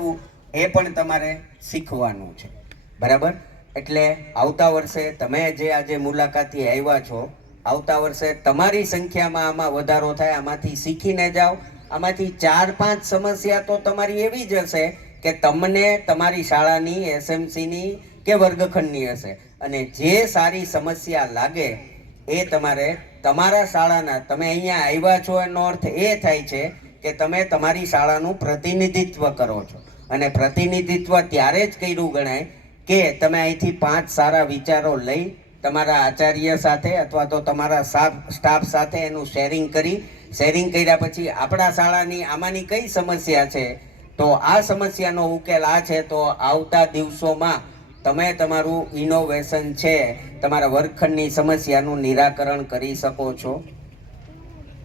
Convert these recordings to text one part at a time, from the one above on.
કરવું એ પણ તમારે શીખવાનું છે. બરાબર? એટલે આવતા વર્ષે તમે જે આજે મુલાકાતી આવ્યા છો, આવતા વર્ષે તમારી સંખ્યામાં આમાં વધારો થાય, આમાંથી શીખીને જાઓ. આમાંથી ચાર પાંચ સમસ્યા તો તમારી એવી જ હશે કે તમને તમારી શાળાની, એસએમસીની કે વર્ગખંડની હશે. અને જે સારી સમસ્યા લાગે એ તમારે તમારા શાળાના, તમે અહીંયા આવ્યા છો એનો અર્થ એ થાય છે કે તમે તમારી શાળાનું પ્રતિનિધિત્વ કરો છો. અને પ્રતિનિધિત્વ ત્યારે જ કર્યું ગણાય કે તમે અહીંથી પાંચ સારા વિચારો લઈ તમારા આચાર્ય સાથે અથવા તો તમારા સ્ટાફ સાથે એનું શેરિંગ કરી. શેરિંગ કર્યા પછી આપણા શાળાની આમાંની કઈ સમસ્યા છે? તો આ સમસ્યાનો ઉકેલ આ છે. તો આવતા દિવસોમાં તમે તમારું ઇનોવેશન છે, તમારા વર્ગખંડની સમસ્યાનું નિરાકરણ કરી શકો છો.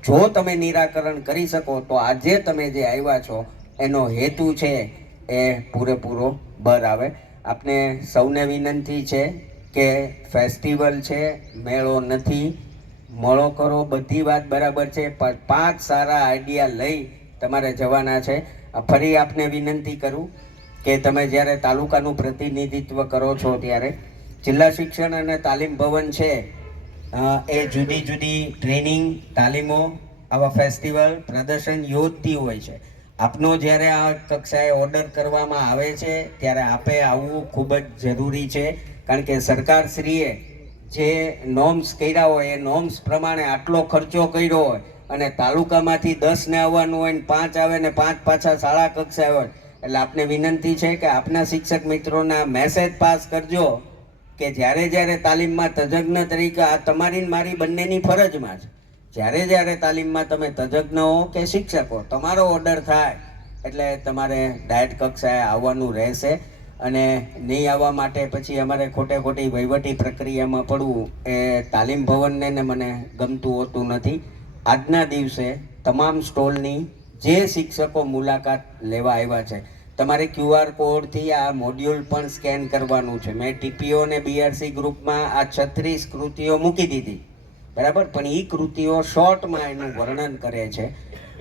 જો તમે નિરાકરણ કરી શકો, તો આજે તમે જે આવ્યા છો, એનો હેતુ છે એ પૂરેપૂરો બર આવે. આપને સૌને વિનંતી છે કે ફેસ્ટિવલ છે, મેળો નથી. મળો કરો, બધી વાત બરાબર છે, પણ પાંચ સારા આઈડિયા લઈ તમારે જવાના છે. ફરી આપને વિનંતી કરું કે તમે જ્યારે તાલુકાનું પ્રતિનિધિત્વ કરો છો ત્યારે જિલ્લા શિક્ષણ અને તાલીમ ભવન છે એ જુદી જુદી ટ્રેનિંગ, તાલીમો, આવા ફેસ્ટિવલ, પ્રદર્શન યોજતી હોય છે. આપનો જ્યારે આ કક્ષાએ ઓર્ડર કરવામાં આવે છે, ત્યારે આપે આવવું ખૂબ જ જરૂરી છે. કારણ કે સરકારશ્રીએ જે નોર્મ્સ કર્યા હોય, એ નોર્મ્સ પ્રમાણે આટલો ખર્ચો કર્યો હોય અને તાલુકામાંથી દસને આવવાનું હોય ને પાંચ આવે ને પાંચ પાછા શાળા કક્ષાએ હોય, એટલે આપને વિનંતી છે કે આપના શિક્ષક મિત્રોના મેસેજ પાસ કરજો કે જ્યારે જ્યારે તાલીમમાં તજજ્ઞ તરીકે આ તમારી મારી બંનેની ફરજમાં છે. જ્યારે જ્યારે તાલીમમાં તમે તજજ્ઞ હો કે શિક્ષકો, તમારો ઓર્ડર થાય, એટલે તમારે ડાયટ કક્ષાએ આવવાનું રહેશે અને નહીં આવવા માટે પછી અમારે ખોટે ખોટી વહીવટી પ્રક્રિયામાં પડવું એ તાલીમ ભવનને ને મને ગમતું હોતું નથી. આજના દિવસે તમામ સ્ટોલની જે શિક્ષકો મુલાકાત લેવા આવ્યા છે, તમારે ક્યુઆર કોડથી આ મોડ્યુલ પણ સ્કેન કરવાનું છે. મેં ટીપીઓ અને બીઆરસી ગ્રુપમાં આ છત્રીસ કૃતિઓ મૂકી દીધી. બરાબર? પણ એ કૃતિઓ શોર્ટમાં એનું વર્ણન કરે છે.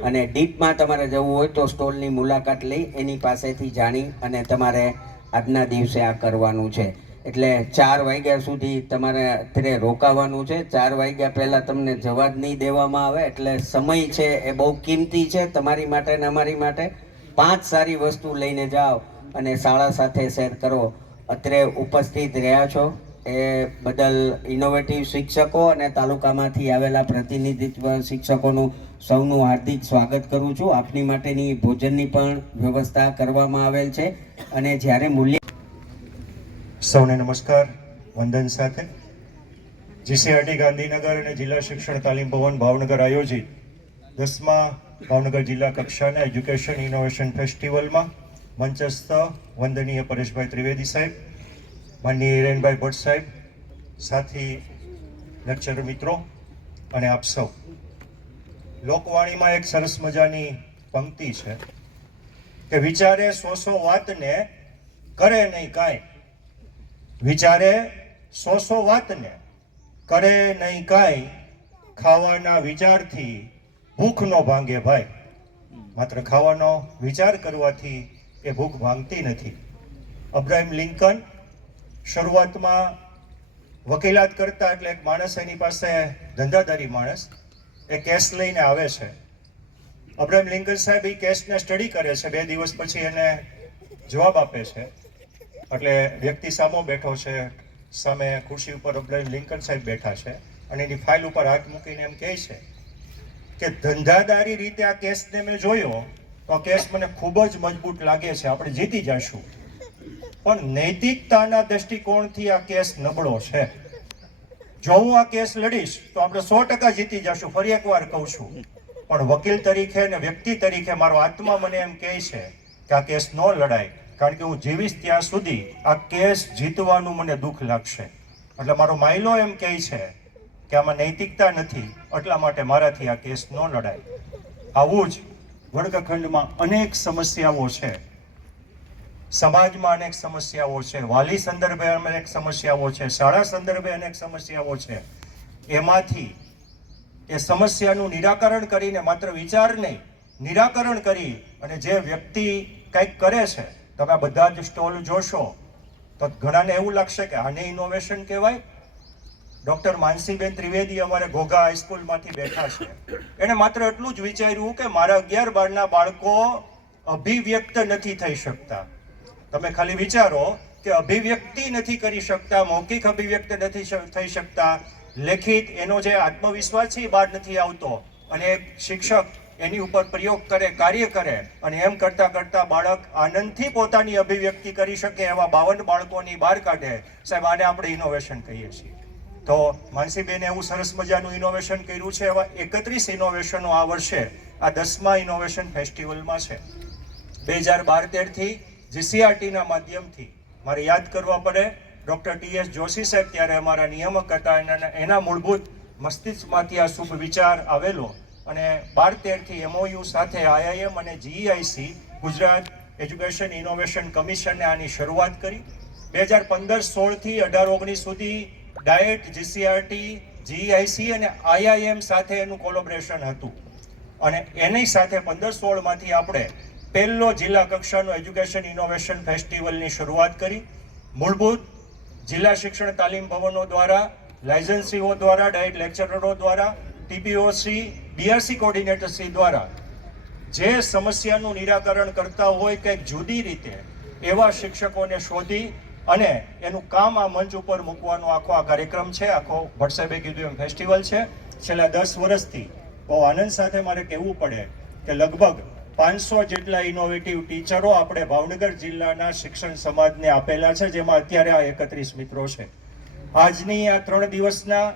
અને ડીપમાં તમારે જવું હોય તો સ્ટોલની મુલાકાત લઈ એની પાસેથી જાણી અને તમારે આજના દિવસે આ કરવાનું છે. એટલે ચાર વાગ્યા સુધી તમારે અત્યારે રોકાવાનું છે. ચાર વાગ્યા પહેલાં તમને જવા જ નહીં દેવામાં આવે, એટલે સમય છે એ બહુ કિંમતી છે તમારી માટે ને અમારી માટે. પાંચ સારી વસ્તુ લઈને જાઓ અને શાળા સાથે શેર કરો. અત્રે ઉપસ્થિત રહ્યા છો. એ બદલ ઇનોવેટિવ શિક્ષકો અને તાલુકામાંથી આવેલા પ્રતિનિધિત્વ શિક્ષકોનું સૌનું હાર્દિક સ્વાગત કરું છું. આપની માટેની ભોજનની પણ વ્યવસ્થા કરવામાં આવેલ છે અને જ્યારે મૂલ્ય સૌને નમસ્કાર. વંદન સાથે. જીસીઆરટી ગાંધીનગર અને જિલ્લા શિક્ષણ તાલીમ ભવન ભાવનગર આયોજિત દસમા ભાવનગર જિલ્લા કક્ષાના એજ્યુકેશન ઇનોવેશન ફેસ્ટિવલમાં મંચસ્થ વંદનીય પરેશભાઈ ત્રિવેદી સાહેબ માનનીય હિરેનભાઈ ભટ્ટ સાહેબ, સાથી લેક્ચર મિત્રો અને આપ સૌ. લોકવાણીમાં એક સરસ મજાની પંક્તિ છે કે વિચારે સો સો વાતને કરે નહીં કાંઈ. વિચારે સો સો વાતને કરે નહીં કાંઈ ખાવાના વિચારથી ભૂખનો ભાંગે ભાઈ. માત્ર ખાવાનો વિચાર કરવાથી એ ભૂખ ભાંગતી નથી. અબ્રાહિમ લિંકન શરૂઆતમાં વકીલાત કરતા એટલે એક માણસ એની પાસે ધંધાદારી માણસ, એ કેસ લઈને આવે છે. અબ્રાહિમ લિંકન સાહેબ એ કેસને સ્ટડી કરે છે, બે દિવસ પછી એને જવાબ આપે છે. એટલે વ્યક્તિ સામો બેઠો છે, સામે ખુરશી ઉપર અબ્રાહિમ લિંકન સાહેબ બેઠા છે અને એની ફાઇલ ઉપર હાથ મૂકીને એમ કહે છે કે ધંધાદારી રીતે આ કેસને મેં જોયો, તો કેસ મને ખૂબ જ મજબૂત લાગે છે, આપણે જીતી જશું. પણ નૈતિકતાના દ્રષ્ટિકોણથી આ કેસ નબળો છે. જો હું આ કેસ લડીશ, તો આપણે સો ટકા જીતી જશું, ફરી એકવાર કહું છું. પણ વકીલ તરીકે અને વ્યક્તિ તરીકે મારો આત્મા મને એમ કહે છે કે આ કેસ ન લડાય, કારણ કે હું જીવીશ ત્યાં સુધી આ કેસ જીતવાનું મને દુઃખ લાગશે. એટલે મારો માયલો એમ કહે છે કે આમાં નૈતિકતા નથી, એટલા માટે મારાથી આ કેસ ન લડાય. આવું જ વર્ગખંડમાં અનેક સમસ્યાઓ છે. સમાજમાં અનેક સમસ્યાઓ છે, વાલી સંદર્ભે અનેક સમસ્યાઓ છે, શાળા સંદર્ભે અનેક સમસ્યાઓ છે. એમાંથી એ સમસ્યાનું નિરાકરણ કરીને, માત્ર વિચાર નહીં, નિરાકરણ કરી અને જે વ્યક્તિ કંઈક કરે છે, તમે બધા જ સ્ટોલ જોશો, તો ઘણાને એવું લાગશે કે આને ઇનોવેશન કહેવાય? ડૉક્ટર માનસીબેન ત્રિવેદી અમારે ઘોઘા હાઈસ્કૂલમાંથી બેઠા છે. એણે માત્ર એટલું જ વિચાર્યું કે મારા અગિયાર બારના બાળકો અભિવ્યક્ત નથી થઈ શકતા. તમે ખાલી વિચારો કે અભિવ્યક્તિ નથી કરી શકતા, મૌખિક અભિવ્યક્ત નથી થઈ શકતા. લેખિત એનો જે આત્મવિશ્વાસ છે એ બહાર નથી આવતો. અને શિક્ષક એની ઉપર પ્રયોગ કરે, કાર્ય કરે અને એમ કરતા કરતા બાળક આનંદથી પોતાની અભિવ્યક્તિ કરી શકે એવા બાવન બાળકોની બહાર કાઢે. સાહેબ, આને આપણે ઇનોવેશન કહીએ છીએ. તો માનસીબેને એવું સરસ મજાનું ઇનોવેશન કર્યું છે, એવા એકત્રીસ ઇનોવેશનો આ વર્ષે. આ દસમા ઇનોવેશન ફેસ્ટિવલમાં છે. બે હજાર બાર તેરથી જીસીઆરટીના માધ્યમથી મારે યાદ કરવા પડે. ડૉક્ટર ટી એસ જોશી સાહેબ ત્યારે અમારા નિયામક હતા એના એના મૂળભૂત મસ્તિષ્કમાંથી આ શુભ વિચાર આવેલો. અને બાર તેરથી એમઓયુ સાથે આઈઆઈએમ અને જીઈઆઈસી, ગુજરાત એજ્યુકેશન ઇનોવેશન કમિશને આની શરૂઆત કરી. બે હજાર પંદર સોળથી અઢાર ઓગણીસ સુધી ડાયટ, જીસીઆરટી, જીઈઆઈસી અને આઈઆઈએમ સાથે એનું કોલોબરેશન હતું. અને એની સાથે પંદર સોળમાંથી આપણે પહેલો જિલ્લા કક્ષાનો એજ્યુકેશન ઇનોવેશન ફેસ્ટિવલની શરૂઆત કરી. મૂળભૂત જિલ્લા શિક્ષણ તાલીમ ભવનો દ્વારા, લાયસન્સીઓ દ્વારા, ડાયટ લેક્ચરરો દ્વારા ટીપીઓસી બીઆરસી કોર્ડિનેટરસી દ્વારા જે સમસ્યાનું નિરાકરણ કરતા હોય કંઈક જુદી રીતે એવા શિક્ષકોને શોધી અને એનું કામ આ મંચ ઉપર મૂકવાનો આખો આ કાર્યક્રમ છે. આખો વોટ્સએપે કીધું એમ ફેસ્ટિવલ છે. છેલ્લા દસ વર્ષથી બહુ આનંદ સાથે મારે કહેવું પડે કે લગભગ પાંચસો જેટલા ઇનોવેટિવ ટીચરો આપણે ભાવનગર જિલ્લાના શિક્ષણ સમાજને આપેલા છે, જેમાં અત્યારે આ એકત્રીસ મિત્રો છે. આજની આ ત્રણ દિવસના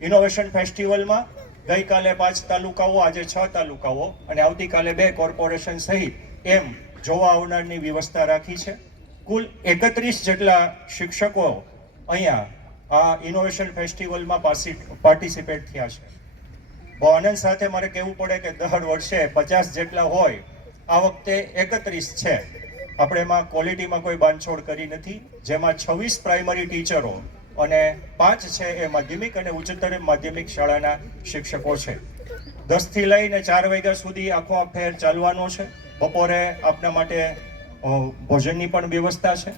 ઇનોવેશન ફેસ્ટિવલમાં ગઈકાલે પાંચ તાલુકાઓ, આજે છ તાલુકાઓ અને આવતીકાલે બે કોર્પોરેશન સહિત એમ જોવા આવનારની વ્યવસ્થા રાખી છે. કુલ એકત્રીસ જેટલા શિક્ષકો અહીંયા આ ઇનોવેશન ફેસ્ટિવલમાં પાર્ટિસિપેટ થયા છે. બહુ આનંદ સાથે મારે કહેવું પડે કે દર વર્ષે પચાસ જેટલા હોય, આ વખતે એકત્રીસ છે. આપણે એમાં ક્વોલિટીમાં કોઈ બાંધછોડ કરી નથી. જેમાં છવ્વીસ પ્રાઇમરી ટીચરો અને પાંચ છે એ માધ્યમિક અને ઉચ્ચતર માધ્યમિક શાળાના શિક્ષકો છે. દસથી લઈને ચાર વાગ્યા સુધી આખો આ ફેર ચાલવાનો છે. બપોરે આપના માટે ભોજનની પણ વ્યવસ્થા છે.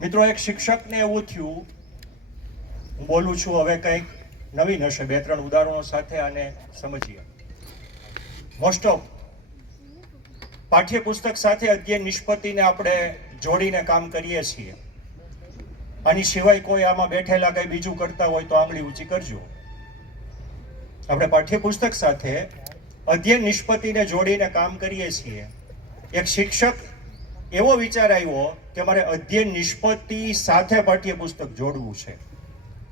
મિત્રો, એક શિક્ષકને એવું થયું, હું બોલું છું હવે કંઈક નવીન હશે. બે, ત્રણ ઉદાહરણો સાથે આને સમજીએ. મોસ્ટ ઓફ પાઠ્યપુસ્તક સાથે અધ્યયન નિષ્પત્તિને આપણે જોડીને કામ કરીએ છીએ. આની સિવાય કોઈ આમાં બેઠેલા કંઈ બીજું કરતા હોય તો આંગળી ઊંચી કરજો. આપણે પાઠ્યપુસ્તક સાથે અધ્યયન નિષ્પત્તિને જોડીને કામ કરીએ છીએ. એક શિક્ષક એવો વિચાર આવ્યો કે મારે અધ્યયન નિષ્પત્તિ સાથે પાઠ્યપુસ્તક જોડવું છે.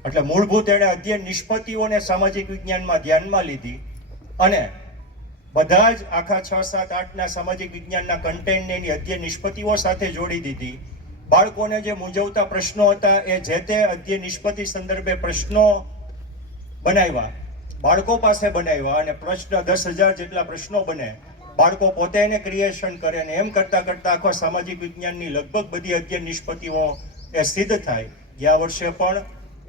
એટલે મૂળભૂત એણે અધ્યયન નિષ્પત્તિઓને સામાજિક વિજ્ઞાનમાં ધ્યાનમાં લીધી અને બધા જ આખા છ, સાત, આઠના સામાજિક વિજ્ઞાનના કન્ટેન્ટને એની અધ્યયન નિષ્પત્તિઓ સાથે જોડી દીધી. બાળકોને જે મૂંઝવતા પ્રશ્નો હતા એ જે તે અધ્યયન નિષ્પતિ સંદર્ભે પ્રશ્નો બનાવ્યા. બાળકો પાસે બનાવ્યા અને પ્રશ્ન દસ હજાર જેટલા પ્રશ્નો બને. બાળકો પોતે એને ક્રિએશન કરે અને એમ કરતાં કરતાં આખો સામાજિક વિજ્ઞાનની લગભગ બધી અધ્યયન નિષ્પત્તિઓ એ સિદ્ધ થાય. ગયા વર્ષે પણ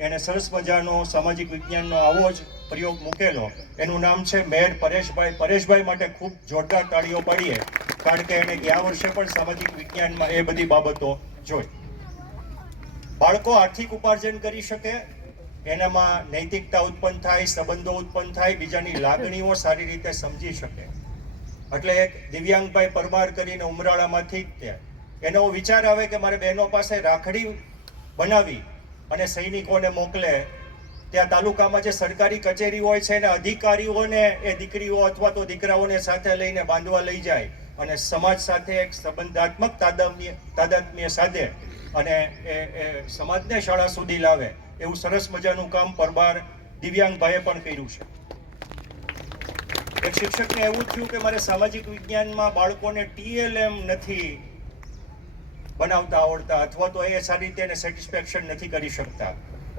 એને સરસ મજાનો સામાજિક વિજ્ઞાનનો આવો જ પ્રયોગ મૂકેલો. એનું નામ છે મેર પરેશભાઈ. પરેશભાઈ માટે ખૂબ જોરદાર તાળીઓ પાડીએ. કારણ કે એને ગયા વર્ષે પણ સામાજિક વિજ્ઞાનમાં એ બધી બાબતો જોઈ. બાળકો આર્થિક ઉપાર્જન કરી શકે, એનામાં નૈતિકતા ઉત્પન્ન થાય, સંબંધો ઉત્પન્ન થાય, બીજાની લાગણીઓ સારી રીતે સમજી શકે. એટલે એક દિવ્યાંગભાઈ પરમાર કરીને ઉમરાળામાંથી જ તે. એનો વિચાર આવે કે મારે બહેનો પાસે રાખડી બનાવી અને સૈનિકોને મોકલે. ત્યાં તાલુકામાં જે સરકારી કચેરી હોય છે ને અધિકારીઓને, એ દીકરીઓ અથવા તો દીકરાઓને સાથે લઈને બાંધવા લઈ જાય અને સમાજ સાથે એક સંબંધાત્મક તાદાત્મ્ય તાદાત્મ્ય સાધે અને એ એ સમાજને શાળા સુધી લાવે. એવું સરસ મજાનું કામ પરબાર દિવ્યાંગભાઈએ પણ કર્યું છે. એક શિક્ષકને એવું થયું કે મારે સામાજિક વિજ્ઞાનમાં બાળકોને ટીએલએમ નથી બનાવતા આવડતા અથવા તો એ સારી રીતે એને સેટિસ્ફેક્શન નથી કરી શકતા.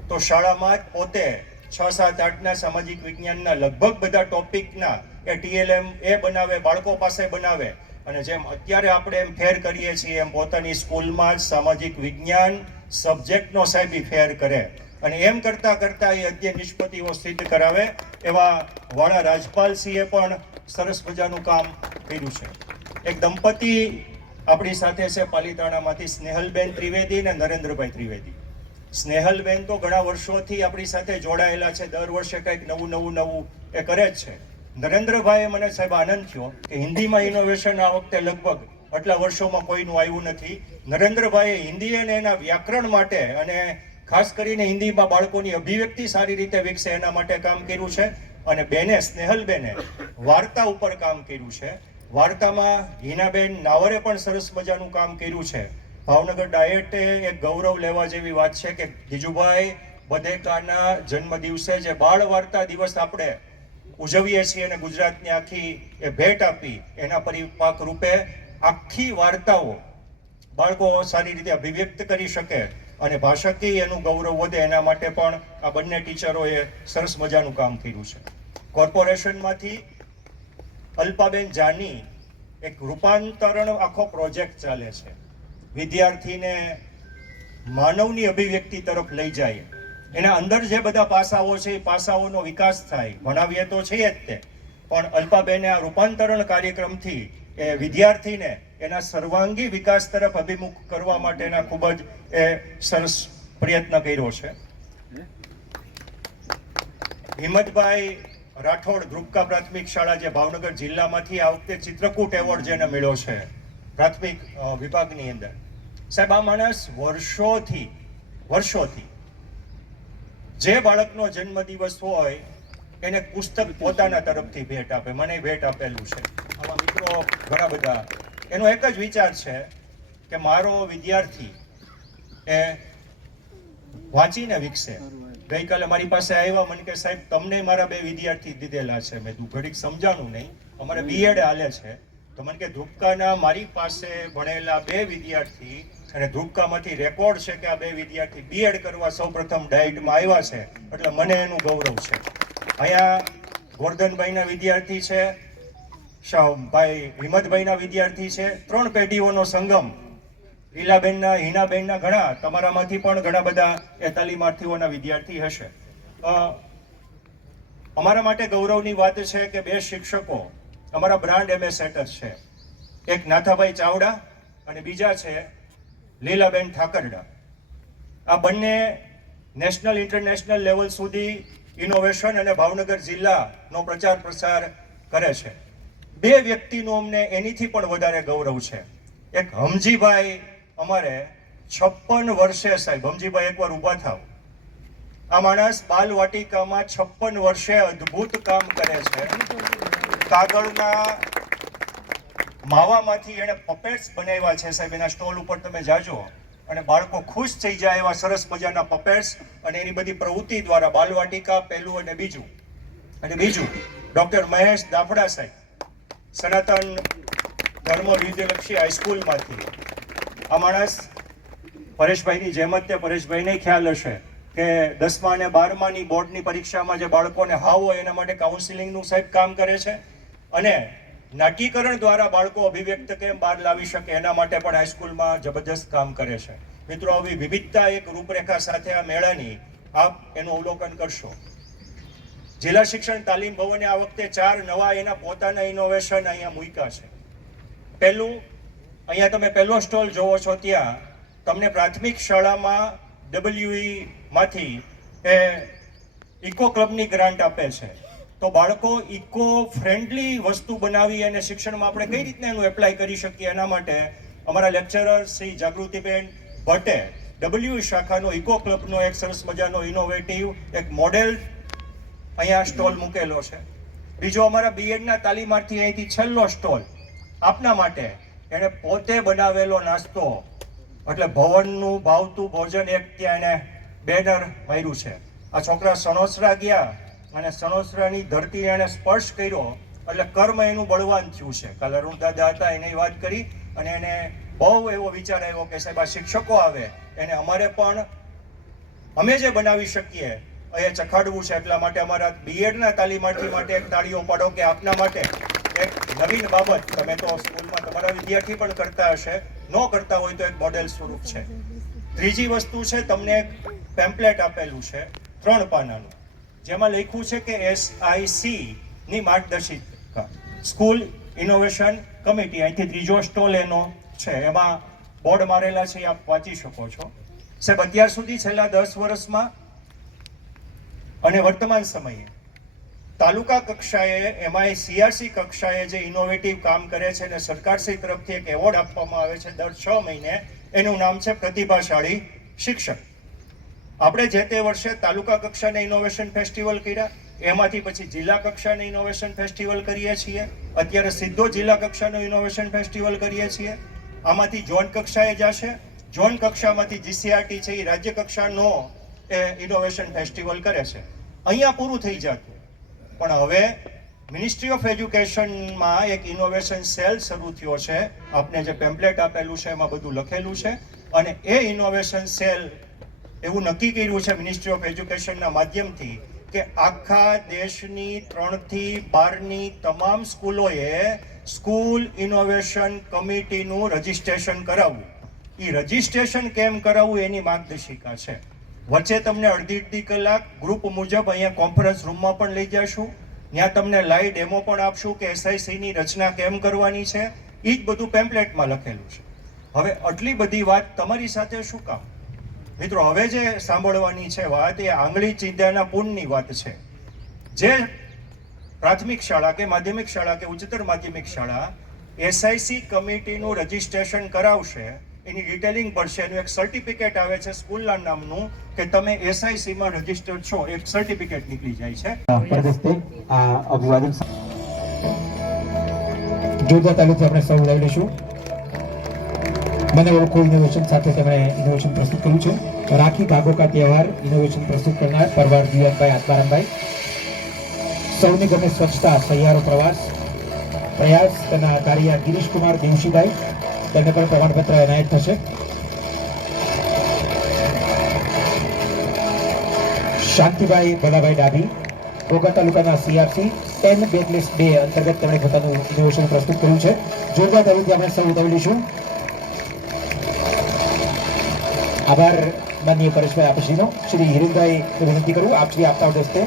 તો શાળામાં જ પોતે છ, સાત, આઠના સામાજિક વિજ્ઞાનના લગભગ બધા ટોપિકના એ ટીએલએમ એ બનાવે, બાળકો પાસે બનાવે. અને જેમ અત્યારે આપણે એમ ફેર કરીએ છીએ, એમ પોતાની સ્કૂલમાં જ સામાજિક વિજ્ઞાન સબ્જેક્ટનો સાહેબ ફેર કરે. અને એમ કરતાં કરતાં એ અધ્યયન નિષ્પતિઓ સિદ્ધ કરાવે એવા વાળા રાજપાલસિંહે પણ સરસ મજાનું કામ કર્યું છે. એક દંપતી આપણી સાથે છે પાલિતાણામાંથી સ્નેહલબેન ત્રિવેદી અને નરેન્દ્રભાઈ ત્રિવેદી. સ્નેહલબેન તો ઘણા વર્ષોથી આપણી સાથે જોડાયેલા છે. દર વર્ષે કંઈક નવું નવું નવું એ કરે જ છે. નરેન્દ્રભાઈએ મને સાહેબ આનંદ થયો કે હિન્દીમાં ઇનોવેશન આ વખતે લગભગ આટલા વર્ષોમાં કોઈનું આવ્યું નથી. નરેન્દ્રભાઈએ હિન્દી અને એના વ્યાકરણ માટે અને ખાસ કરીને હિન્દીમાં બાળકોની અભિવ્યક્તિ સારી રીતે વિકસે એના માટે કામ કર્યું છે. અને બેને, સ્નેહલબેને વાર્તા ઉપર કામ કર્યું છે. વાર્તામાં હિનાબેન નાવરે પણ સરસ મજાનું કામ કર્યું છે. ભાવનગર ડાયટે એક ગૌરવ લેવા જેવી વાત છે કે ગીજુભાઈ બધેકાના જન્મ દિવસે જે બાળ વાર્તા દિવસ આપણે ઉજવીએ છીએ અને ગુજરાતની આખી એ ભેટ આપી, એના પરિપાક રૂપે આખી વાર્તાઓ બાળકો સારી રીતે અભિવ્યક્ત કરી શકે અને ભાષાકીય એનું ગૌરવ વધે એના માટે પણ આ બંને ટીચરોએ સરસ મજાનું કામ કર્યું છે. કોર્પોરેશનમાંથી અલ્પાબેન જાની એક રૂપાંતરણ આખો પ્રોજેક્ટ ચાલે છે. વિદ્યાર્થીને માનવની અભિવ્યક્તિ તરફ લઈ જાય. એના અંદર જે બધા પાસાઓ છે એ પાસાઓનો વિકાસ થાય. ભણાવીએ તો છે જ તે. પણ અલ્પાબેને આ રૂપાંતરણ કાર્યક્રમથી એ વિદ્યાર્થીને એના સર્વાંગી વિકાસ તરફ અભિમુખ કરવા માટેના ખૂબ જ એ સરસ પ્રયત્ન કર્યો છે. હિંમતભાઈ રાઠોડ ગ્રુપકા પ્રાથમિક શાળા જે ભાવનગર જિલ્લામાંથી આ વખતે ચિત્રકૂટ એવોર્ડ જેને મળ્યો છે, પ્રાથમિક વિભાગની અંદર. સાહેબ, આ માણસ વર્ષોથી વર્ષોથી જે બાળકનો જન્મદિવસ હોય, એને પુસ્તક પોતાના તરફથી ભેટ આપે, મને ભેટ આપેલું છે. આમાં મિત્રો ઘણા બધા. એનો એક જ વિચાર છે કે મારો વિદ્યાર્થી એ વાંચીને વિકસે. ગઈકાલે મારી પાસે આવ્યા મને કે સાહેબ તમને મારા બે વિદ્યાર્થી દીધેલા છે. મેં તું ઘડીક સમજાણું નહીં. અમારે બીએડ હાલે છે. તો મને કે ધૂપકાના મારી પાસે ભણેલા બે વિદ્યાર્થી અને ધુપકામાંથી રેકોર્ડ છે કે આ બે વિદ્યાર્થી બીએડ કરવા સૌપ્રથમ ડાયટમાં આવ્યા છે એટલે મને એનું ગૌરવ છે. અહીંયા ગોરધનભાઈના વિદ્યાર્થી છે ભાઈ હિંમતભાઈના વિદ્યાર્થી છે ત્રણ પેઢીઓનો સંગમ લીલાબેનના, હિનાબેનના ઘણા, તમારામાંથી પણ ઘણા બધા એ તાલીમાર્થીઓના વિદ્યાર્થી હશે. અમારા માટે ગૌરવની વાત છે કે બે શિક્ષકો, અમારા બ્રાન્ડ એમ્બેસેડર છે. એક નાથાભાઈ ચાવડા અને બીજા છે લીલાબેન ઠાકરડા. આ બંને નેશનલ, ઇન્ટરનેશનલ લેવલ સુધી ઇનોવેશન અને ભાવનગર જિલ્લાનો પ્રચાર પ્રસાર કરે છે. બે વ્યક્તિનું અમને એનીથી પણ વધારે ગૌરવ છે. એક હમજીભાઈ અમારે છપ્પન વર્ષે સાહેબ હમજીભાઈ એકવાર ઊભા થાવ આ માણસ બાલ વાટિકામાં છપ્પન વર્ષે અદ્ભુત કામ કરે છે. કાગળના માવામાંથી એણે પપેટ્સ બનાવ્યા છે સાહેબ. એના સ્ટોલ ઉપર તમે જાજો અને બાળકો ખુશ થઈ જાય એવા સરસ મજાના પપેટ્સ અને એની બધી પ્રવૃત્તિ દ્વારા બાલવાટિકા, પહેલું અને બીજું. અને બીજું, ડોક્ટર મહેશ દાફડા સાહેબ, સનાતન ધર્મ વિદ્યાલક્ષી હાઈસ્કૂલમાંથી. આ માણસ પરેશભાઈની જેમ જ તે પરેશભાઈને ખ્યાલ હશે કે દસમા અને બારમાની બોર્ડની પરીક્ષામાં જે બાળકોને હાવ હોય એના માટે કાઉન્સિલિંગનું સાહેબ કામ કરે છે. અને નાટ્યકરણ દ્વારા બાળકો અભિવ્યક્ત કેમ બહાર લાવી શકે એના માટે પણ હાઈસ્કૂલમાં જબરદસ્ત કામ કરે છે. મિત્રો, આવી વિવિધતા એક રૂપરેખા સાથે આ મેળાની આપ એનું અવલોકન કરશો. જિલ્લા શિક્ષણ તાલીમ ભવને આ વખતે ચાર નવા એના પોતાના ઇનોવેશન અહીંયા મૂક્યા છે. પહેલું અહીંયા તમે પહેલો સ્ટોલ જોવો છો ત્યાં. તમને પ્રાથમિક શાળામાં ડબલ્યુઈમાંથી એ ઇકો ક્લબની ગ્રાન્ટ આપે છે. તો બાળકો ઇકો ફ્રેન્ડલી વસ્તુ બનાવી અને શિક્ષણમાં આપણે કઈ રીતના એનું એપ્લાય કરી શકીએ એના માટે અમારા લેક્ચરર શ્રી જાગૃતિબેન ભટ્ટે ડબલ્યુ શાખાનો ઇકો ક્લબનો એક સરસ મજાનો ઇનોવેટિવ એક મોડેલ અહીંયા સ્ટોલ મૂકેલો છે. બીજો અમારા બીએડના તાલીમાર્થી અહીંથી છેલ્લો સ્ટોલ આપના માટે એણે પોતે બનાવેલો નાસ્તો. એટલે ભવનનું ભાવતું ભોજન એક ત્યાં એને બેનર માર્યું છે. આ છોકરા સણોસરા ગયા અને સણોસરાની ધરતી એણે સ્પર્શ કર્યો. એટલે કર્મ એનું બળવાન થયું છે. કાલે અરુણ દાદા હતા, એને વાત કરી અને એને બહુ એવો વિચાર આવ્યો કે સાહેબ આ શિક્ષકો આવે. એને અમારે પણ અમે જે બનાવી શકીએ, એ ચખાડવું છે. એટલા માટે અમારા બીએડના તાલીમાર્થી માટે એક તાળીઓ પાડો કે આપના માટે એક નવીન બાબત. તમે તો સ્કૂલમાં તમારા વિદ્યાર્થી પણ કરતા હશે. ન કરતા હોય તો એક મોડેલ સ્વરૂપ છે. ત્રીજી વસ્તુ છે, તમને એક પેમ્પલેટ આપેલું છે, ત્રણ પાનાનું, જેમાં લખ્યું છે કે એસઆઈસી ની માર્ગદર્શિકા. સ્કૂલ ઇનોવેશન કમિટી અહીંથી ત્રીજો સ્ટોલ એનો છે. એમાં બોર્ડ મારેલા છે આપ વાંચી શકો છો. સાહેબ, અત્યાર સુધી છેલ્લા દસ વર્ષમાં અને વર્તમાન સમયે તાલુકા કક્ષાએ એમાંય સીઆરસી કક્ષાએ જે ઇનોવેટિવ કામ કરે છે અને સરકારશ્રી તરફથી એક એવોર્ડ આપવામાં આવે છે દર છ મહિને, એનું નામ છે પ્રતિભાશાળી શિક્ષક આપણે જે તે વર્ષે તાલુકા કક્ષાને ઇનોવેશન ફેસ્ટિવલ કર્યા, એમાંથી પછી જિલ્લા કક્ષાને ઇનોવેશન ફેસ્ટિવલ કરીએ છીએ, અત્યારે સીધો જિલ્લા કક્ષાનો ઇનોવેશન ફેસ્ટિવલ કરીએ છીએ. આમાંથી ઝોન કક્ષાએ જશે ઝોન કક્ષામાંથી જીસીઆરટી છે એ રાજ્ય કક્ષાનો એ ઇનોવેશન ફેસ્ટિવલ કરે છે. અહીંયા પૂરું થઈ જતું. પણ હવે મિનિસ્ટ્રી ઓફ એજ્યુકેશનમાં એક ઇનોવેશન સેલ શરૂ થયો છે. આપને જે પેમ્પલેટ આપેલું છે એમાં બધું લખેલું છે. અને એ ઇનોવેશન સેલ એવું નક્કી કર્યું છે મિનિસ્ટ્રી ઓફ એજ્યુકેશનના માધ્યમથી કે આખા દેશની ત્રણથી બારની તમામ સ્કૂલોએ સ્કૂલ ઇનોવેશન કમિટીનું રજિસ્ટ્રેશન કરાવવું. એ રજિસ્ટ્રેશન કેમ કરાવવું એની માર્ગદર્શિકા છે. વચ્ચે તમને અડધી અડધી કલાક ગ્રુપ મુજબ અહીંયા કોન્ફરન્સ રૂમમાં પણ લઈ જશું. ત્યાં તમને લાઈવ ડેમો પણ આપશું કે એસઆઈસીની રચના કેમ કરવાની છે એ જ બધું પેમ્પલેટમાં લખેલું છે. હવે આટલી બધી વાત તમારી સાથે શું કામ? મિત્રો, હવે જે સાંભળવાની છે વાત એ આંગળી ચીંધ્યાના પુનની વાત છે. જે પ્રાથમિક શાળા કે માધ્યમિક શાળા કે ઉચ્ચતર માધ્યમિક શાળા એસઆઈસી કમિટીનું રજિસ્ટ્રેશન કરાવશે એની ડિટેલિંગ પડશે એનું એક સર્ટિફિકેટ આવે છે સ્કૂલના નામનું કે તમે એસઆઈસી માં રજિસ્ટર્ડ છો. એક સર્ટિફિકેટ નીકળી જાય છે. જોરદાર તાલુથી આપણે સૌ લઈ લઈશું. મને ઓળખો ઇનોવેશન સાથે તેમણે ઇનોવેશન પ્રસ્તુત કર્યું છે? રાખી ભાગો કા તહેવાર ઇનોવેશન પ્રસ્તુત કરનાર પરવાર જીવનભાઈ આત્મારામભાઈ. સૌની ગમે સ્વચ્છતા, સહિયારો પ્રવાસ. પ્રયાસ તેના કાર્ય ગિરીશ કુમાર દેવશીભાઈ. તેમને પણ પ્રમાણપત્ર એનાયત થશે શાંતિભાઈ ભલાભાઈ ડાભી ઘોઘા તાલુકાના સીઆરસી ટેન બેકલેસ બે અંતર્ગત તેમણે પોતાનું ઇનોવેશન પ્રસ્તુત કર્યું છે. જોરદાર તરીકે આપણે સૌ ઉતાવી લઈશું. આભાર માનનીય પરેશભાઈ આપશ્રીનો. શ્રી હિરેનભાઈ, વિનંતી કરું આપશ્રી આપતા વખતે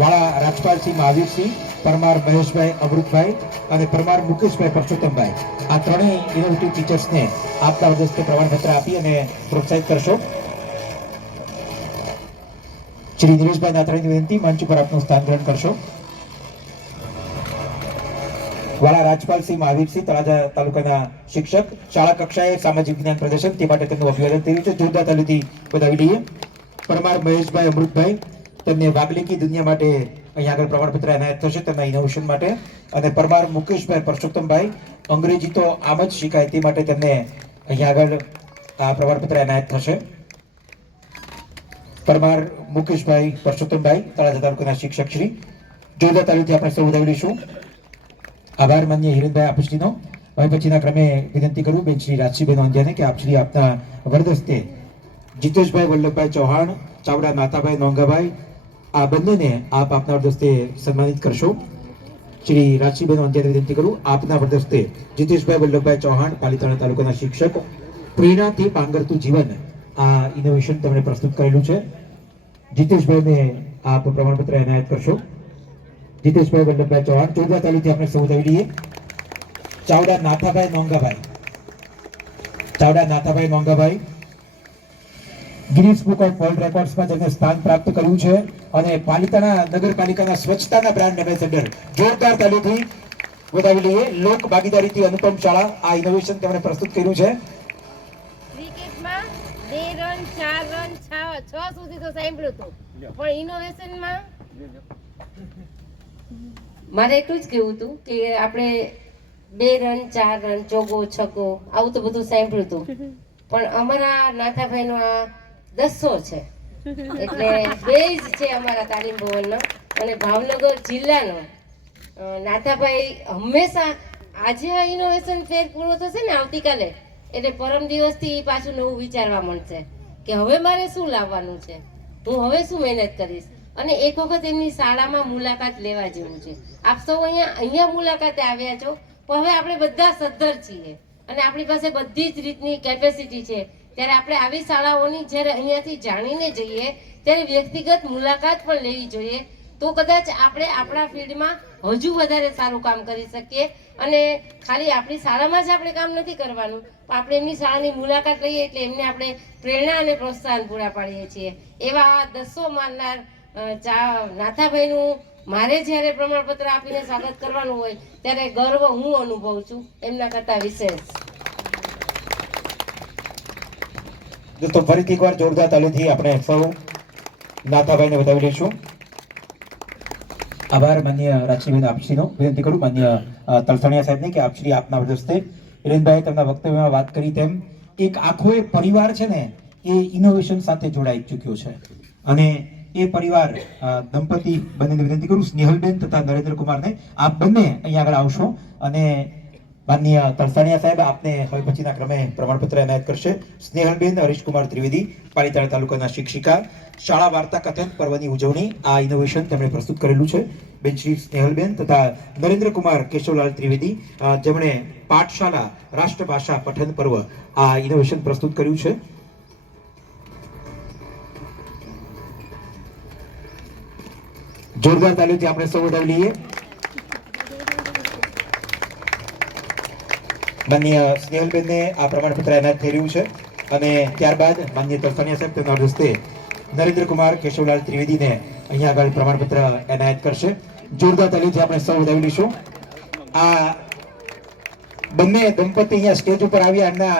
વાળા રાજપાલસિંહ, મહાવીરસિંહ પરમાર મહેશભાઈ અમૃતભાઈ અને પરમાર મુકેશભાઈ પરસોત્તમભાઈ. આ ત્રણેય ઇનોવેટિવ ટીચર્સને આપતા દસ્તે પ્રમાણપત્ર આપી અને પ્રોત્સાહિત કરશો. શ્રી દિનેશભાઈ નાથાણીની વિનંતી, મંચ ઉપર આપનું સ્થાન ગ્રહણ કરશો. વાળા રાજપાલસિંહ મહાવીરસિંહ તળાજા તાલુકાના શિક્ષક, શાળા કક્ષાએ સામાજિક જ્ઞાન પ્રદર્શન, તે માટે તેમનું અભિવાદન થયું છે. જોરદાર તાલુથી લઈએ. પરમાર મહેશભાઈ અમૃતભાઈ, તેમને વાગલીકી દુનિયા માટે અહીંયા આગળ પ્રમાણપત્ર એનાયત થશે તેમના ઇનોવેશન માટે. અને પરમાર મુકેશભાઈ, પરસોત્તમભાઈ, અંગ્રેજી તો આમ જ શીખાય, તે માટે તેમને અહીંયા આગળ આ પ્રમાણપત્ર એનાયત થશે. પરમાર મુકેશભાઈ, પરસોત્તમભાઈ, તળાજા તાલુકાના શિક્ષક શ્રી. જોરદાર તાલીથી આપણે સૌ વધાવી આભાર માન્ય હિરેનભાઈ આપશ્રીનો. હવે પછીના ક્રમે વિનંતી કરું બેન શ્રી રાજશ્રીબેન અંધ્યાને કે આપશ્રી આપના વરદસ્તે જીતેશભાઈ વલ્લભભાઈ ચૌહાણ, ચાવડા નાતાભાઈ નોંગાભાઈ આ બંનેને આપ આપના વરદસ્તે સન્માનિત કરશો. શ્રી રાજીબેન અંધ્યાને વિનંતી કરું, આપના વરદસ્તે જીતેશભાઈ વલ્લભભાઈ ચૌહાણ, પાલિતાણા તાલુકાના શિક્ષક, પ્રેરણાથી પાંગરતું જીવન આ ઇનોવેશન તેમણે પ્રસ્તુત કરેલું છે. જીતેશભાઈને આપ પ્રમાણપત્ર એનાયત કરશો. જીતેશભાઈ વલ્લભભાઈ ચૌહાણ ચોદા તાલુથી આપણે સૌ લઈએ. Chavda Nathabhai Nongabhai. Chavda Nathabhai Nongabhai. Guinness book of world રેકોર્ડ્સમાં જેમને સ્થાન પ્રાપ્ત કર્યું છે અને પાલિતાણા નગરપાલિકાના સ્વચ્છતાના બ્રાન્ડ એમ્બેસેડર જોરદાર તાલીથી વધાવી લઈએ. લોક ભાગીદારીથી અનુપમ શાળા આ ઇનોવેશન તેમણે પ્રસ્તુત કર્યું છે. ક્રિકેટમાં બે રન ચાર રન છ છ સુધી તો સાંભળ્યું હતું. પણ ઇનોવેશનમાં મારે એટલું જ કહેવું હતું કે આપણે બે રન ચાર રન ચોગો છગો આવું તો બધું સાંભળ્યું હતું. પણ અમારા નાથાભાઈનો આ દસો છે. એટલે બે જ છે અમારા તાલીમ ભવનનો અને ભાવનગર જિલ્લાનો. નાથાભાઈ હંમેશા આજે આ ઇનોવેશન ફેર પૂરો થશે ને આવતીકાલે, એટલે પરમ દિવસથી પાછું નવું વિચારવા મળશે કે હવે મારે શું લાવવાનું છે? હું હવે શું મહેનત કરીશ? અને એક વખત એમની શાળામાં મુલાકાત લેવા જેવું છે. આપ સૌ અહીંયા અહીંયા મુલાકાતે આવ્યા છો, પણ હવે આપણે બધા સદ્ધર છીએ. અને આપણી પાસે બધી જ રીતની કેપેસિટી છે. ત્યારે આપણે આવી શાળાઓની જ્યારે અહીંયાથી જાણીને જઈએ, ત્યારે વ્યક્તિગત મુલાકાત પણ લેવી જોઈએ. તો કદાચ આપણે આપણા ફિલ્ડમાં હજુ વધારે સારું કામ કરી શકીએ અને ખાલી આપણી શાળામાં જ આપણે કામ નથી કરવાનું. પણ આપણે એમની શાળાની મુલાકાત લઈએ એટલે એમને આપણે પ્રેરણા અને પ્રોત્સાહન પૂરા પાડીએ છીએ. એવા દસો માનનાર નાથાભાઈનું મારે જ્યારે પ્રમાણપત્ર આપીને સ્વાગત કરવાનું હોય, ત્યારે ગર્વ હું અનુભવું છું એમના કરતાં વિશેષ. દોસ્તો ફરીથી એકવાર જોરદાર તાલીથી આપણે સૌ નાથાભાઈને બતાવી દઈશું. આભાર, માન્ય રાજીબેન આપશ્રીનો વિનંતી કરું, માન્ય તલસણિયા સાહેબને કે આપશ્રી આપના વરદસ્તે હિરેનભાઈ તેમના વક્તવ્યમાં વાત કરી તેમ એક આખો એક પરિવાર છે ને, એ ઇનોવેશન સાથે જોડાઈ ચૂક્યો છે. અને એ પરિવાર દંપતી બંનેને વિનંતી કરું, સ્નેહલબેન તથા નરેન્દ્ર કુમારને આપ બંને અહીંયા આગળ આવશો અને માનનીય તલસાણિયા સાહેબ, આપને હવે પછીના ક્રમે પ્રમાણપત્ર એનાયત કરશે. સ્નેહલબેન, હરીશકુમાર ત્રિવેદી, પાલીતાણા તાલુકાના શિક્ષિકા, શાળા વાર્તા કથન પર્વની ઉજવણી, આ ઇનોવેશન તેમણે પ્રસ્તુત કરેલું છે. બેન શ્રી સ્નેહલબેન તથા નરેન્દ્રકુમાર કેશવલાલ ત્રિવેદી જેમણે પાઠશાળા, રાષ્ટ્રભાષા પઠન પર્વ, આ ઇનોવેશન પ્રસ્તુત કર્યું છે. જોરદાર તાલીમથી આપણે સૌ વધાવી લઈએ. માન્ય સ્નેહલબેનને આ પ્રમાણપત્ર એનાયત થઈ રહ્યું છે અને ત્યારબાદ માન્ય તરફાનિયા સાહેબ તેમના હસ્તે નરેન્દ્રકુમાર કેશવલાલ ત્રિવેદીને અહીંયા આગળ પ્રમાણપત્ર એનાયત કરશે. જોરદાર તાલીમથી આપણે સૌ વધાવી લઈશું. આ બંને દંપતી અહીંયા સ્ટેજ ઉપર આવ્યા. એમના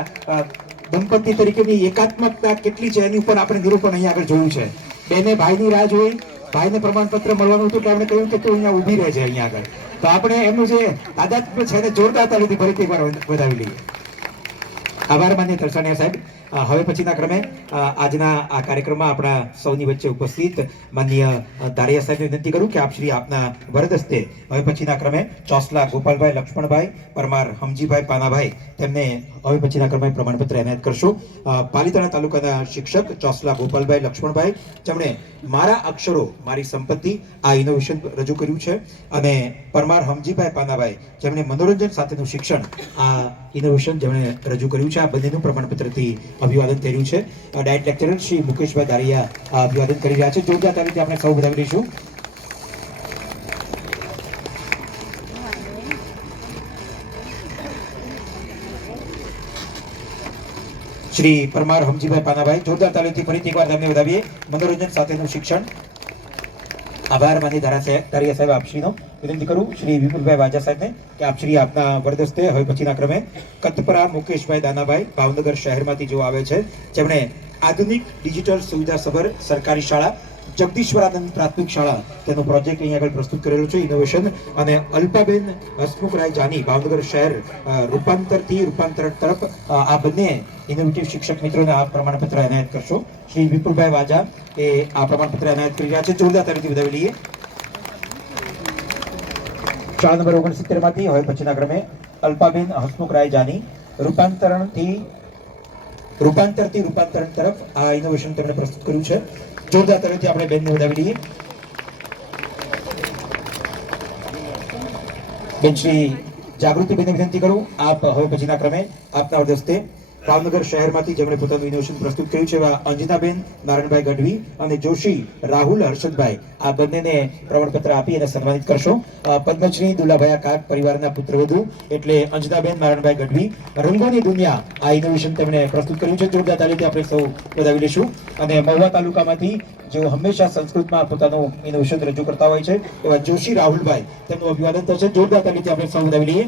દંપતી તરીકેની એકાત્મકતા કેટલી છે એની ઉપર આપણે નિરૂપણ અહીંયા આગળ જોયું છે. બેને ભાઈની રાહ જોઈ. ભાઈને પ્રમાણપત્ર મળવાનું હતું એટલે એમણે કહ્યું કે તું અહીંયા ઊભી રહેજે અહીંયા આગળ. તો આપણે એમનું જે તાદાત્મ્ય છે એને જોરદાર તાલીથી ફરીથી એકવાર વધાવી લઈએ. આભાર માન્ય તરસાણીયા સાહેબ. હવે પછીના ક્રમે આજના આ કાર્યક્રમમાં આપણા સૌની વચ્ચે ઉપસ્થિત માન્ય દારિયા સાહેબને વિનંતી કરું કે આપ શ્રી આપના વરદસ્તે હવે પછીના ક્રમે ચોસલા ગોપાલભાઈ, લક્ષ્મણભાઈ, પરમાર હમજીભાઈ, પાનાભાઈ તેમને હવે પછીના ક્રમે પ્રમાણપત્ર એનાયત કરશું. પાલિતાણા તાલુકાના શિક્ષક ચોસલા ગોપાલભાઈ, લક્ષ્મણભાઈ, જેમણે મારા અક્ષરો, મારી સંપત્તિ આ ઇનોવેશન રજૂ કર્યું છે. અને પરમાર હમજીભાઈ પાનાભાઈ, જેમણે મનોરંજન સાથેનું શિક્ષણ આ ઇનોવેશન જેમણે રજૂ કર્યું છે. આ બંનેનું પ્રમાણપત્રથી અભિવાદન કર્યું છે. ડાયટ લેક્ચરર શ્રી મુકેશભાઈ દારિયા અભિવાદન કરી રહ્યા છે. જોરદાર તારીખથી આપણે સૌ બધા લઈશું શ્રી પરમાર હમજીભાઈ પાનાભાઈ જોરદાર તાલીમથી ફરીથી એકવાર તેમને વધાવીએ. મનોરંજન સાથેનું શિક્ષણ. આભાર માની ધારા દારિયા સાહેબ આપશ્રીનો. વિનંતી કરું શ્રી વિપુલભાઈ વાજા સાહેબને કે આપશ્રી આપના વરદસ્તે, હવે પછીના ક્રમે કતપરા મુકેશભાઈ દાનાભાઈ, ભાવનગર શહેરમાંથી જેઓ આવે છે, જેમણે આધુનિક ડિજિટલ સુવિધા સભર સરકારી શાળા જગદીશ્વરાનંદ પ્રાથમિક શાળા તેનો પ્રોજેક્ટ અહીં આગળ પ્રસ્તુત કરેલો છે ઇનોવેશન અને અલ્પાબેન હસમુખરાય જાની, ભાવનગર શહેર રૂપાંતરથી રૂપાંતર તરફ આ બંને ઇનોવેટિવ શિક્ષક મિત્રોને આ પ્રમાણપત્ર એનાયત કરશો. શ્રી વિપુલભાઈ વાજા એ આ પ્રમાણપત્ર એનાયત કરી રહ્યા છે. જોરદાર તરીકે વધાવી લઈએ. શાળા નંબર ઓગણસિત્તેરમાંથી હવે પછીના ક્રમે અલ્પાબેન હસમુખરાય જાની, રૂપાંતરણથી, રૂપાંતરથી રૂપાંતરણ તરફ આ ઇનોવેશન તેમણે પ્રસ્તુત કર્યું છે. જોરદાર તરફથી આપણે બેનને વધાવી લઈએ બેન, શ્રી જાગૃતિબેનને વિનંતી કરું, આપ હવે પછીના ક્રમે આપના વરદસ્તે ભાવનગર શહેરમાંથી જેમણે પોતાનું ઇનોવેશન પ્રસ્તુત કર્યું છે એવા અંજિતાબેન, નારાયણભાઈ ગઢવી અને જોશી, રાહુલ, હર્ષદભાઈ. આ બંનેને પ્રમાણપત્ર આપી અને સન્માનિત કરશો. પદ્મશ્રી દુલાભાઈ કાક પરિવારના પુત્રવધુ એટલે અંજિતાબેન, નારાયણભાઈ ગઢવી. રંગોની દુનિયા આ ઇનોવેશન તેમણે પ્રસ્તુત કર્યું છે. જોરદાર તાલીથી આપણે સૌ વધાવી લઈશું. અને મહુવા તાલુકામાંથી જેઓ હંમેશા સંસ્કૃતમાં પોતાનું ઇનોવેશન રજૂ કરતા હોય છે, એવા જોશી, રાહુલભાઈ તેમનું અભિવાદન થશે. જોરદાર તાલીથી આપણે સૌ વધાવી લઈએ.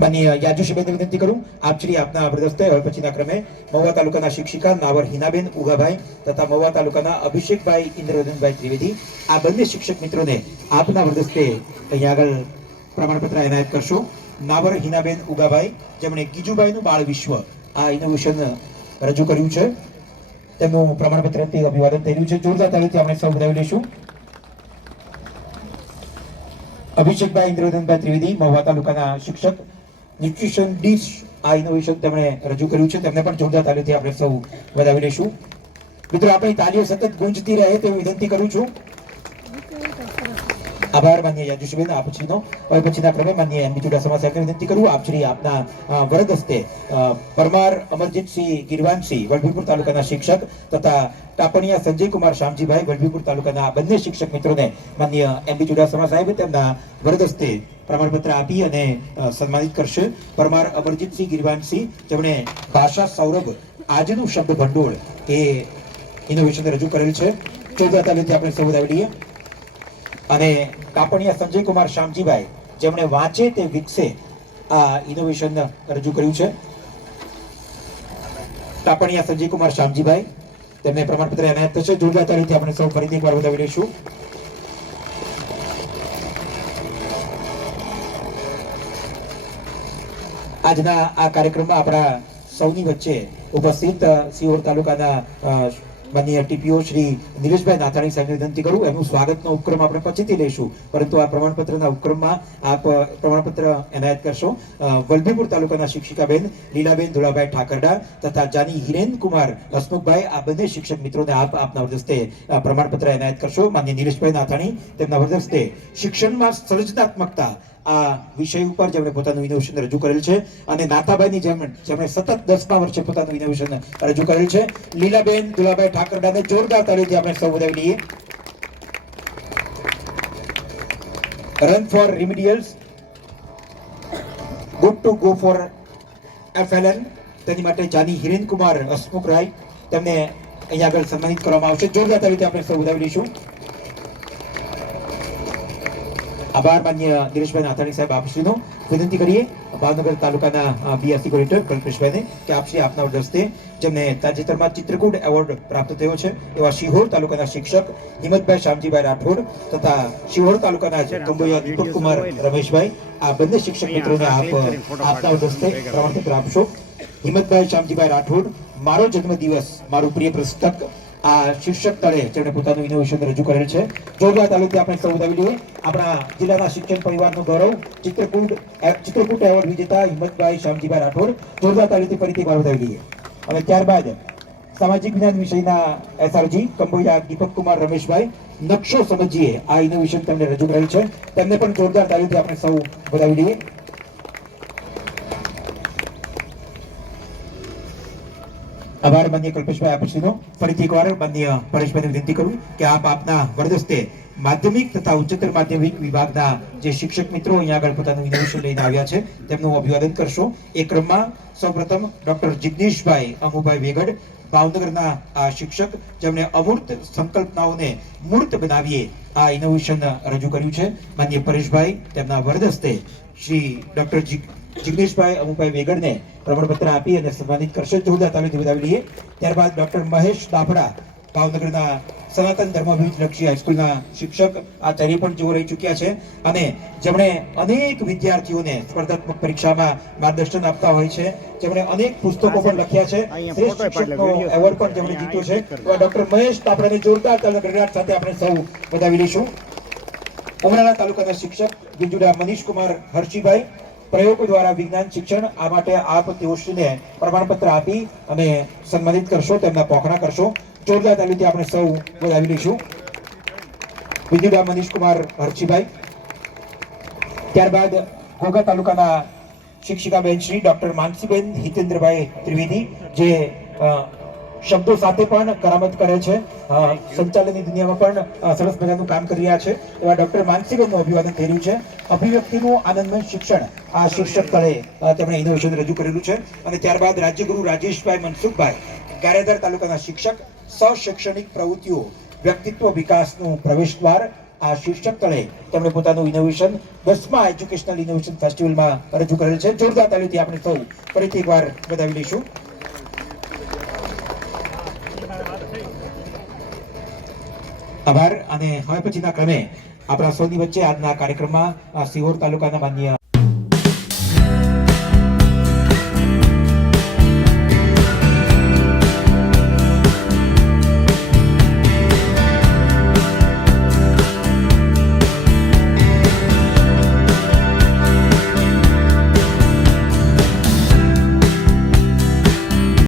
માનનીય યાજુશીબેનને વિનંતી કરું. આપ શ્રી આપના વરદસ્તે હવે પછીના ક્રમે મહુવા તાલુકાના શિક્ષિકા નાવર હિનાબેન ઉગાભાઈ તથા મહુવા તાલુકાના અભિષેકભાઈ ઇન્દ્રવદનભાઈ ત્રિવેદી. આ બંને શિક્ષક મિત્રોને આપના વરદસ્તે અહીંયા આગળ પ્રમાણપત્ર એનાયત કરશો. નાવર હિનાબેન ઉગાભાઈ, જેમણે ગીજુભાઈનું બાળ વિશ્વ આ ઇનોવેશન રજૂ કર્યું છે. તેમનું પ્રમાણપત્રથી અભિવાદન થઈ રહ્યું છે. જોરદાર તાલીથી આપણે સૌ વધાવી લઈશું. અભિષેકભાઈ ઇન્દ્રવર્ધનભાઈ ત્રિવેદી, મહુવા તાલુકાના શિક્ષક ન્યુટ્રિશન ડીશ આ ઇનોવેશન તેમણે રજૂ કર્યું છે. તેમને પણ જોરદાર તાલીઓથી આપણે સૌ વધાવી લઈશું. મિત્રો, આપણી તાલીઓ સતત ગુંજતી રહે તેવી વિનંતી કરું છું. આભાર માન્ય યાજુષબેન આપ શ્રીનો. પછીના ક્રમે માન્ય એમબી ચુડાસમા સાહેબને વિનંતી કરું, આપ આપના વરદ હસ્તે પરમાર અમરજીતસિંહ ગિરવાનસિંહ, વલભીપુર તાલુકાના શિક્ષક તથા ટાપણિયા સંજયકુમાર શામજીભાઈ, વલભીપુર તાલુકાના બંને શિક્ષક મિત્રોને માન્ય એમબી ચુડાસમા સાહેબ તેમના વરદ હસ્તે પ્રમાણપત્ર આપી અને સન્માનિત કરશે. પરમાર અમરજીતસિંહ ગિરવાનસિંહ, જેમણે ભાષા સૌરભ, આજનું શબ્દ ભંડોળ એ ઇનોવેશન રજૂ કરેલ છે. ચોદા તાલીમથી આપણે સૌ લઈએ અને કાપડિયા સંજયકુમાર શામજીભાઈ, જેમણે વાંચે તે વિકસે, આ ઇનોવેશન રજૂ કર્યું છે. કાપડિયા સંજયકુમાર શામજીભાઈ, તેમને પ્રમાણપત્ર એનાયત થશે. જોરદાર રીતે આપણે સૌ ફરીથી એકવાર બતાવી લઈશું. આજના આ કાર્યક્રમમાં આપણા સૌની વચ્ચે ઉપસ્થિત સિહોર તાલુકાના માનનીય ટીપીઓ શ્રી નિલેશભાઈ નાથાણી સાહેબને વિનંતી કરું એનું સ્વાગતનો ઉપક્રમ આપણે પછીથી લઈશું. પરંતુ આ પ્રમાણપત્રના ઉપક્રમમાં આપ પ્રમાણપત્ર એનાયત કરશો. વલભીપુર તાલુકાના શિક્ષિકાબેન લીલાબેન ધોળાભાઈ ઠાકરડા તથા જાની હિરેન કુમાર હસમુખભાઈ આ બંને શિક્ષક મિત્રોને આપ, આપના વરદસ્તે પ્રમાણપત્ર એનાયત કરશો. માન્ય નિલેશભાઈ નાથાણી તેમના વરદસ્તે શિક્ષણમાં સર્જનાત્મકતા આ વિષય ઉપર જેમણે પોતાનું ઇનોવેશન રજૂ કરેલ છે અને નાથાભાઈની જેમ જેમણે સતત દસમા વર્ષે પોતાનું ઇનોવેશન રજૂ કરેલ છે. લીલાબેન, દુલાભાઈ ઠાકરડાને જોરદાર તાળીથી આપણે સૌ વધાવી લઈએ run for remedials good to go for FLN તેની માટે જાની હિરેન કુમાર હસમુખ રાય. તેમને અહીંયા આગળ સન્માનિત કરવામાં આવશે. જોરદાર તાળીથી આપણે સૌ વધાવી લઈશું આભાર માન્ય દિનેશભાઈ નાથાણી સાહેબ આપશ્રીનો. વિનંતી કરીએ ભાવનગર તાલુકાના બીએસસી કોર્ડિનેટર કલ્પેશભાઈને કે આપશ્રી આપના દસ્તે જેમને તાજેતરમાં ચિત્રકૂટ એવોર્ડ પ્રાપ્ત થયો છે એવા શિહોર તાલુકાના શિક્ષક હિંમતભાઈ શામજીભાઈ રાઠોડ તથા શિહોર તાલુકાના કંબોયા દીપકકુમાર રમેશભાઈ આ બંને શિક્ષક મિત્રોને આપ આપના દસ્તે પ્રમાણપત્ર આપશો. હિંમતભાઈ શામજીભાઈ રાઠોડ મારો જન્મદિવસ મારું પ્રિય પુસ્તક આ શીર્ષક તળે જેમણે પોતાનું ઇનોવેશન રજૂ કરેલ છે. જોરદાર તાલુકે આપણે સૌ વધાવી લઈએ આપણા જિલ્લાના શિક્ષણ પરિવારનું ગૌરવ, ચિત્રકૂટ ચિત્રકૂટ એવોર્ડ વિજેતા હિંમતભાઈ શ્યામજીભાઈ રાઠોડ. જોરદાર તાલીથી ફરીથી એકવાર વધાવી લઈએ અને ત્યારબાદ સામાજિક વિજ્ઞાન વિષયના એસઆરજી દીપક કુમાર રમેશભાઈ. નકશો સમજીએ, આ ઇનોવેશન તેમને રજૂ કરેલ છે. તેમને પણ જોરદાર તાલીથી આપણે સૌ વધાવી લઈએ આભાર માન્ય કલ્પેશભાઈ આપશ્રીનો ફરીથી એકવાર માન્ય પરેશભાઈને વિનંતી કરું કે આપ આપના વરદસ્તે માધ્યમિક તથા ઉચ્ચતર માધ્યમિક વિભાગના જે શિક્ષક મિત્રો અહીંયા આગળ પોતાનું ઇનોવેશન લઈને આવ્યા છે, તેમનું અભિવાદન કરશો. એ ક્રમમાં સૌપ્રથમ ડોક્ટર જિજ્ઞેશભાઈ અમુભાઈ વેગડ, ભાવનગરના આ શિક્ષક, જેમણે અમૂર્ત સંકલ્પનાઓને મૂર્ત બનાવીએ આ ઇનોવેશન રજૂ કર્યું છે. માન્ય પરેશભાઈ, તેમના વરદસ્તે શ્રી ડોક્ટર જિગ્નેશભાઈ અમુભાઈ વેગડને પ્રમાણપત્ર આપી અને સન્માનિત કરશે. જોરદાર તાલીમથી બતાવી લઈએ ત્યારબાદ ડોક્ટર મહેશ દાફડા ભાવનગરના સનાતન ધર્મલક્ષી હાઈસ્કૂલના શિક્ષક આચાર્ય પણ જેઓ રહી ચૂક્યા છે. અને જેમણે અનેક વિદ્યાર્થીઓને સ્પર્ધાત્મક પરીક્ષામાં માર્ગદર્શન આપતા હોય છે. જેમણે અનેક પુસ્તકો પણ લખ્યા છે. શ્રેષ્ઠ શિક્ષકનો એવોર્ડ પણ જેમણે જીત્યો છે. એવા ડોક્ટર મહેશ તાપડાને જોરદાર તાલીમ સાથે આપણે સૌ વધાવી લઈશું. ઉમરાળા તાલુકાના શિક્ષક મનીષ મનીષકુમાર હર્ષીભાઈ પ્રયોગો દ્વારા વિજ્ઞાન શિક્ષણ આ માટે આપ તેઓશ્રીને પ્રમાણપત્ર આપી અને સન્માનિત કરશો, તેમના પોખણા કરશો. જોરદાર તાલીમથી આપણે સૌ વધાવી લઈશું. વિજુડા મનીષકુમાર હર્ષીભાઈ ત્યારબાદ ઘોઘા તાલુકાના શિક્ષિકાબેન શ્રી ડોક્ટર માનસીબેન હિતેન્દ્રભાઈ ત્રિવેદી, જે શબ્દો સાથે પણ કરામત કરે છે. સંચાલનની દુનિયામાં પણ સરસ મજાનું કામ કરી રહ્યા છે. એવા ડોક્ટર માનસિંહનું અભિવાદન થઈ રહ્યું છે. અભિવ્યક્તિનું આનંદમય શિક્ષણ આ શિક્ષક તળે તેમણે ઇનોવેશન રજૂ કરેલું છે. અને ત્યારબાદ રાજ્યગુરુ રાજેશભાઈ મનસુખભાઈ ગારેદર તાલુકાના શિક્ષક સશૈક્ષણિક પ્રવૃત્તિઓ વ્યક્તિત્વ વિકાસનું પ્રવેશ દ્વાર આ શીર્ષક તળે તેમણે પોતાનું ઇનોવેશન દસમા એજ્યુકેશનલ ઇનોવેશન ફેસ્ટિવલમાં રજૂ કરેલ છે. જોરદાર તાલીમથી આપણે સૌ ફરીથી એકવાર વધાવી લઈશું. આભાર અને હવે પછીના ક્રમે આપણા સૌની વચ્ચે આજના કાર્યક્રમમાં સિહોર તાલુકાના માન્ય